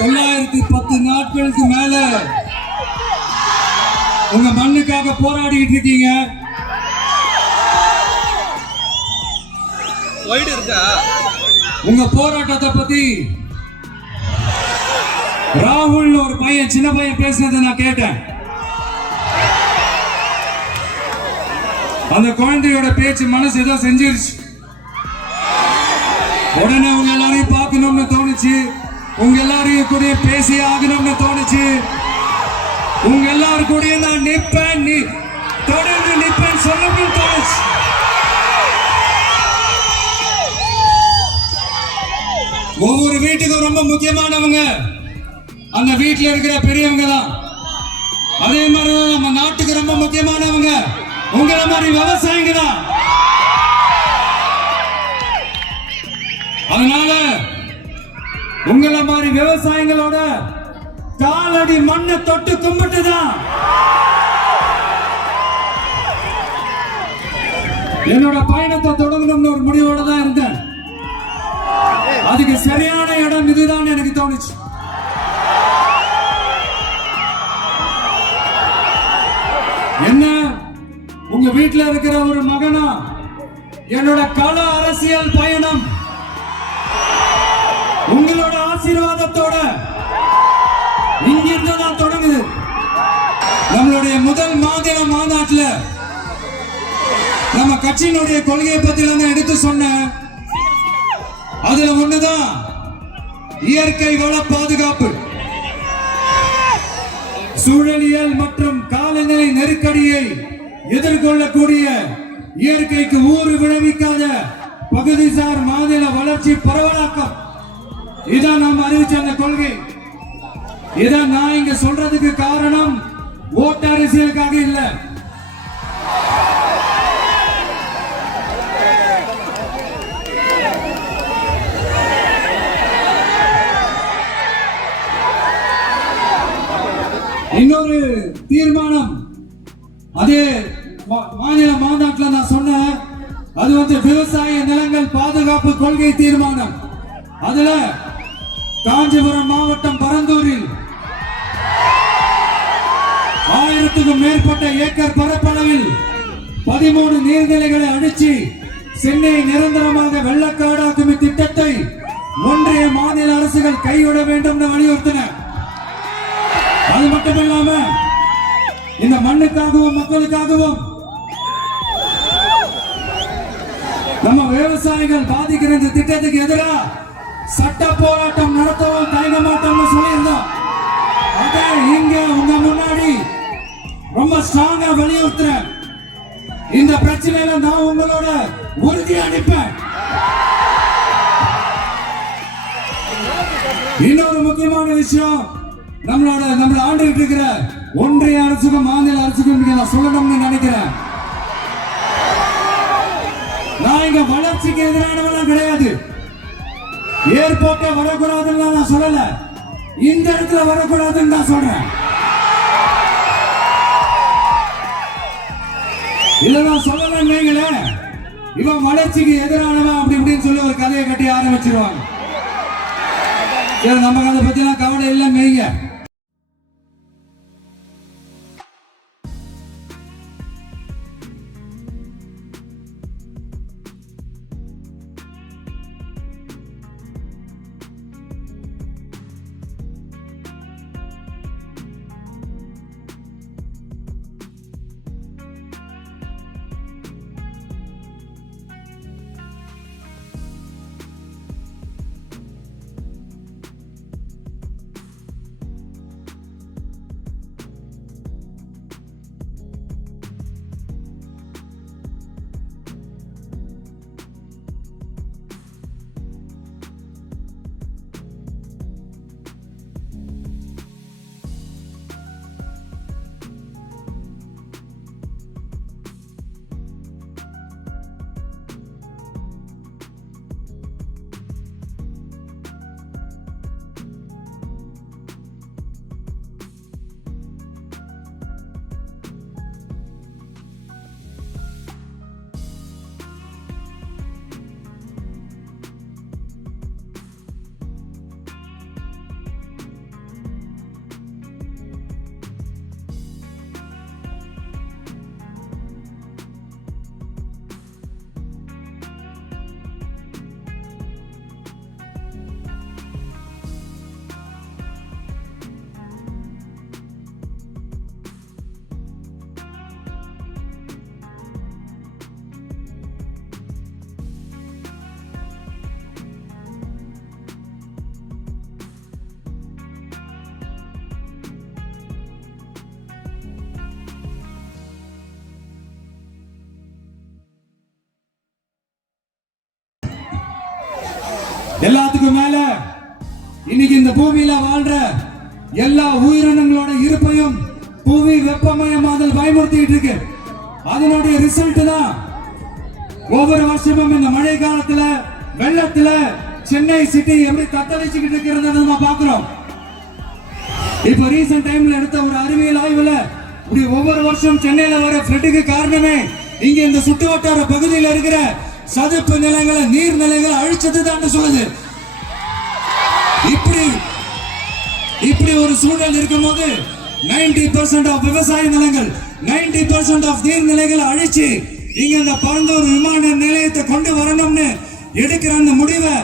910 நாட்களுக்கு மேல உங்க மண்ணுக்காக போராடிட்டு இருக்கீங்க. உங்க போராட்டத்தை பத்தி ராகுல் ஒரு பையன், சின்ன பையன் பேசுனதை நான் கேட்டேன். அந்த குழந்தையோட பேச்சு மனசு ஏதோ செஞ்சிருச்சு. உடனே உங்க எல்லாரையும் பார்க்கணும்னு தோணுச்சு, உங்க எல்லாரையும் கூட பேசி ஆகணும்னு தோணுச்சு, உங்க எல்லாரும் கூட நான் நிற்பேன், தொடர்ந்து நிற்பேன் சொல்லணும்னு தோணுச்சு. ஒவ்வொரு வீட்டுக்கும் ரொம்ப முக்கியமானவங்க அந்த வீட்டில் இருக்கிற பெரியவங்க தான். அதே மாதிரிதான் நம்ம நாட்டுக்கு ரொம்ப முக்கியமானவங்க உங்களை மாதிரி விவசாயிங்க தான். அதனால உங்களை மாதிரி விவசாயிகளோட காலடி மண்ணை தொட்டு கும்பிட்டுதான் என்னோட பயணத்தை தொடங்கணும்னு ஒரு முடிவோட தான் இருந்தேன். அதுக்கு சரியான இடம் இதுதான் எனக்கு தோணுச்சு. என்ன உங்க வீட்டில் இருக்கிற ஒரு மகனா என்னோட கள அரசியல் பயணம் உங்களோட ஆசீர்வாதத்தோட இங்கிருந்து தான் தொடங்குது. நம்மளுடைய முதல் மாநில மாநாட்டில் நம்ம கட்சியினுடைய கொள்கையை பத்தி நான் எடுத்து சொன்னேன். அதுல ஒண்ணுதான் இயற்கை வள பாதுகாப்பு. சூழலியல் மற்றும் காலநிலை நெருக்கடியை எதிர்கொள்ளக்கூடிய இயற்கைக்கு ஊறு விளைவிக்காத பகுதிசார் மாநில வளர்ச்சி பரவலாக்கம். இதான் நாம் அறிவிச்ச அந்த கொள்கை. இதான் நான் இங்க சொல்றதுக்கு காரணம் ஓட்டு அரசியலுக்காக இல்ல. இன்னொரு தீர்மானம் அதே மாநில மாநாட்டில் நான் சொன்னேன். அது விவசாய நிலங்கள் பாதுகாப்பு கொள்கை தீர்மானம். அதுல காஞ்சிபுரம் மாவட்டம் பரந்தூரில் 1000க்கும் மேற்பட்ட ஏக்கர் பரப்பளவில் 13 நீர்நிலைகளை அடிச்சு சென்னையை நிரந்தரமாக வெள்ளக்காடாக்கும் திட்டத்தை ஒன்றிய மாநில அரசுகள் கைவிட வேண்டும் என்று வலியுறுத்தின. அது மட்டுமில்லாம இந்த மண்ணுக்காகவும் மக்களுக்காகவும் நம்ம விவசாயிகள் பாதிக்கிற இந்த திட்டத்துக்கு எதிராக சட்ட போராட்டம் நடத்தவும் தயங்க மாட்டோம்னு சொல்லியிருந்தோம். அதே இங்க உங்க முன்னாடி ரொம்ப ஸ்ட்ராங்கா வலியுறுத்துறேன். இந்த பிரச்சனையில நான் உங்களோட உறுதியா நிற்பேன். இன்னொரு முக்கியமான விஷயம், நம்மள ஆண்டுகிட்டு இருக்கிற ஒன்றிய அரசுக்கும் மாநில அரசுக்கும் நான் சொல்லணும்னு நினைக்கிறேன். நான் இங்க வளர்ச்சிக்கு எதிரானவெல்லாம் கிடையாது. ஏர்போர்ட்டே வரக்கூடாதுன்னு நான் சொல்லல, இந்த இடத்துல வரக்கூடாதுன்னு நான் சொல்றேன். இத நான் சொல்லலன்னு இவன் வளர்ச்சிக்கு எதிரானவன் அப்படி இப்படின்னு சொல்லி ஒரு கதையை கட்டி ஆரம்பிச்சிருவாங்க. நமக்கு அதை பத்தி எல்லாம் கவலை இல்லை மெய்ய. எல்லாத்துக்கும் மேல இன்னைக்கு இந்த பூமியில வாழ்ற எல்லா உயிரினங்களோட இருப்பையும் புவி வெப்பமயமாதல் பயமுறுத்திட்டு இருக்கு. அதனுடைய ரிசல்ட் தான் ஒவ்வொரு வருஷமும் இந்த மழை காலத்துல வெள்ளத்துல சென்னை சிட்டி எப்படி தத்தளிச்சுக்கிட்டு இருக்கிறத நம்ம பாக்குறோம். இப்ப ரீசன்ட் டைம்ல எடுத்த ஒரு அறிவியல் ஆய்வுல இப்படி ஒவ்வொரு வருஷம் சென்னையில வர ஃப்ளட்டுக்கு காரணமே இங்க இந்த சுற்று வட்டார பகுதியில் இருக்கிற சதுப்பு நிலங்களை நீர்நிலைகளை அழிச்சது தான் சொல்லுது. இப்படி ஒரு சூழல் இருக்கும்போது 90% ஆஃப் விவசாய நிலங்கள் 90% ஆஃப் நீர்நிலைகளை அழிச்சு இங்க இந்த பரந்தூர் விமான நிலையத்தை கொண்டு வரணும்னு எடுக்கிற அந்த முடிவை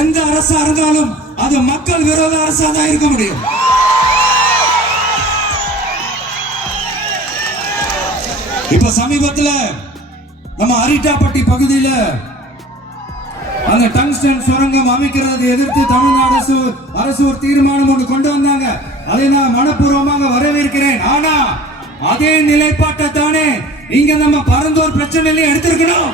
எந்த அரசா இருந்தாலும் அது மக்கள் விரோத அரசா தான் இருக்க முடியும். இப்ப சமீபத்துல நம்ம அரிட்டாப்பட்டி பகுதியில அந்த டங்ஸ்டன் சுரங்கம் அமைக்கிறது எதிர்த்து தமிழ்நாடு அரசு ஒரு தீர்மானம் ஒன்று கொண்டு வந்தாங்க. அதை நான் மனப்பூர்வமாக வரவேற்கிறேன். ஆனா அதே நிலைப்பாட்டை தானே இங்க நம்ம பரந்தூர் பிரச்சனையில எடுக்கணும்.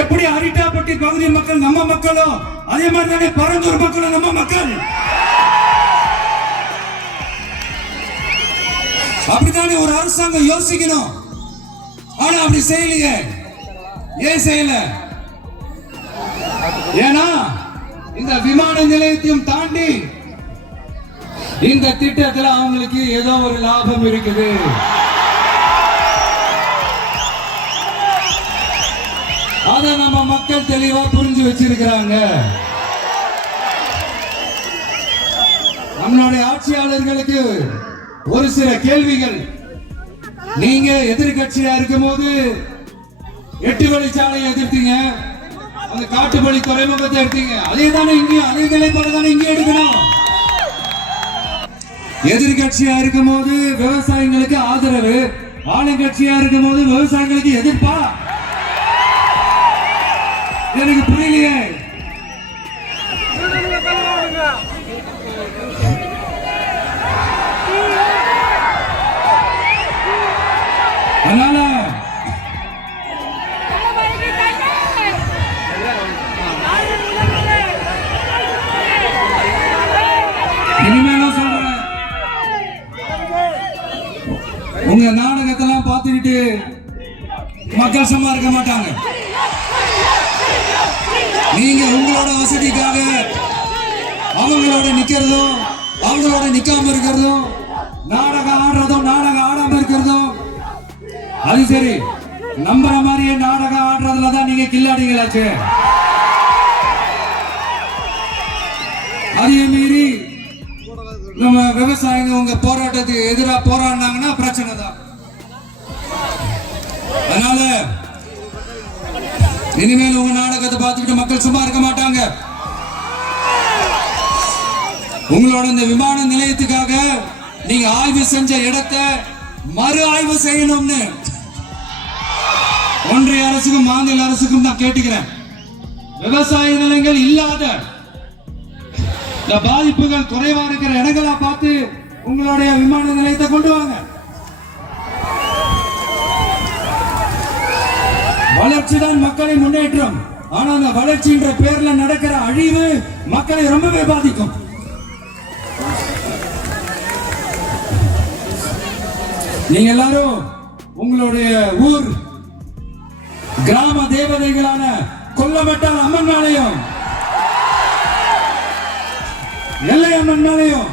எப்படி அரிட்டாப்பட்டி பகுதி மக்கள் நம்ம மக்களோ அதே மாதிரி தானே பரந்தூர் மக்களும் நம்ம மக்கள். அப்படித்தானே ஒரு அரசாங்கம் யோசிக்கணும். ஆனா அப்படி செய்யலையே. ஏன் செய்யல? ஏன்னா இந்த விமான நிலையத்தையும் தாண்டி இந்த திட்டத்துல அவங்களுக்கு ஏதோ ஒரு லாபம் இருக்குது. அத நம்ம மக்கள் தெளிவா புரிஞ்சு வச்சிருக்கிறாங்க. நம்மளுடைய ஆட்சியாளர்களுக்கு ஒரு சில கேள்விகள். நீங்க எதிர்கட்சியா இருக்கும் போது 8 வழிச்சாலையை எதிர்த்தீங்க, அந்த காட்டுப்பள்ளி துறைமுகத்தை எடுத்தீங்க. அதே தானே இங்கேயும் அதே நிலைப்பாடு தானே இங்கே எடுக்கணும். எதிர்கட்சியா இருக்கும் போது விவசாயிகளுக்கு ஆதரவு, ஆளுங்கட்சியா இருக்கும் போது விவசாயிகளுக்கு எதிர்ப்பா? எனக்கு புரியலையே. அதனால இனிமேலும் சொல்றேன், உங்க நாடகத்தெல்லாம் பார்த்துக்கிட்டு மக்கள் சும்மா இருக்க மாட்டாங்க. நீங்க உங்களோட வசதிக்காக அவங்களோட நிக்கிறதும் அவங்களோட நிக்காம இருக்கிறதும் நாடகம் ஆடுறதும் நாடகம் ஆடாம இருக்கிறதும் அது சரி. நம்புற மாதிரியே நாடகம் ஆடுறதுலதான் நீங்க கில்லாடிங்களாச்சு. அதே மீறி நம்ம விவசாயிங்க உங்க போராட்டத்துக்கு எதிராக போராடினாங்கன்னா பிரச்சனை தான். அதனால இனிமேல் உங்க நாடகத்தை பார்த்துக்கிட்டு மக்கள் சும்மா இருக்க மாட்டாங்க. உங்களோட இந்த விமான நிலையத்துக்காக நீங்க ஆய்வு செஞ்ச இடத்தை மறு ஆய்வு செய்யணும்னு ஒன்றிய அரசுக்கும் மாநில அரசுக்கும் நான் கேட்டுக்கிறேன். விவசாய நிலங்கள் இல்லாத இந்த பாதிப்புகள் குறைவா இருக்கிற இடங்களா பார்த்து உங்களுடைய விமான நிலையத்தை கொண்டு வாங்க. வளர்ச்சி தான் மக்களின் முன்னேற்றம். ஆனா அந்த வளர்ச்சின்ற பேர்ல நடக்கிற அழிவு மக்களை ரொம்பவே பாதிக்கும். நீங்க எல்லாரும் உங்களுடைய ஊர் கிராம தேவதைகளான கொல்லமட்டால் அம்மன் மேலையும் எல்லை அம்மன் மேலையும்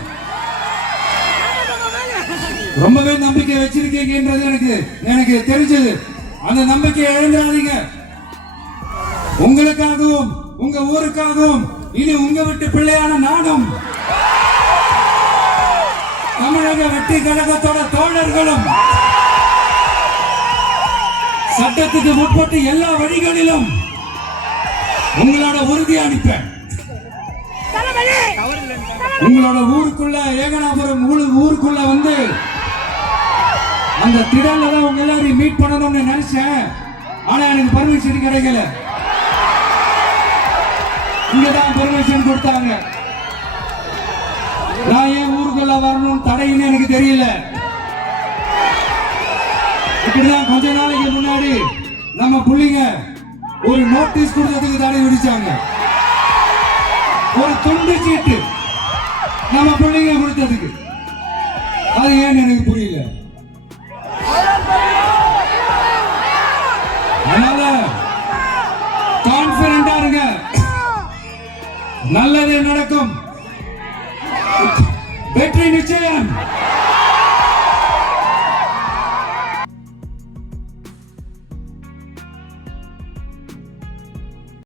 ரொம்பவே நம்பிக்கை வச்சிருக்கீங்கன்றது எனக்கு தெரிஞ்சது. அந்த நம்பிக்கையை இழந்துடாதீங்க. உங்களுக்காகவும் உங்க ஊருக்காகவும் இனி உங்க விட்டு பிள்ளையான நாடும் தமிழக வெற்றி கழகத்தோட தோழர்களும் சட்டத்துக்கு முற்பட்டு எல்லா வழிகளிலும் உங்களோட உறுதி அளிப்பேன். உங்களோட ஊருக்குள்ள ஏகனாபுரம் ஊருக்குள்ள வந்து அந்த திடல்ல தான் உங்க எல்லாரையும் மீட் பண்ணணும்னு நினைச்சேன். ஆனா எனக்கு பர்மிஷன் கிடைக்கல. இங்கதான் பர்மிஷன் கொடுத்தாங்க. நான் ஏன் ஊருக்குள்ள வரணும் தடைன்னு எனக்கு தெரியல. இப்படிதான் கொஞ்ச நாளைக்கு முன்னாடி நம்ம புள்ளிங்க ஒரு நோட்டீஸ் கொடுத்ததுக்கு தடை விதிச்சாங்க. ஒரு துண்டு சீட்டு நம்ம பிள்ளைங்க கொடுத்ததுக்கு அது ஏன்னு எனக்கு புரியல. அதனால கான்பிடண்டா இருங்க, நல்லது நடக்கும், வெற்றி நிச்சயம்.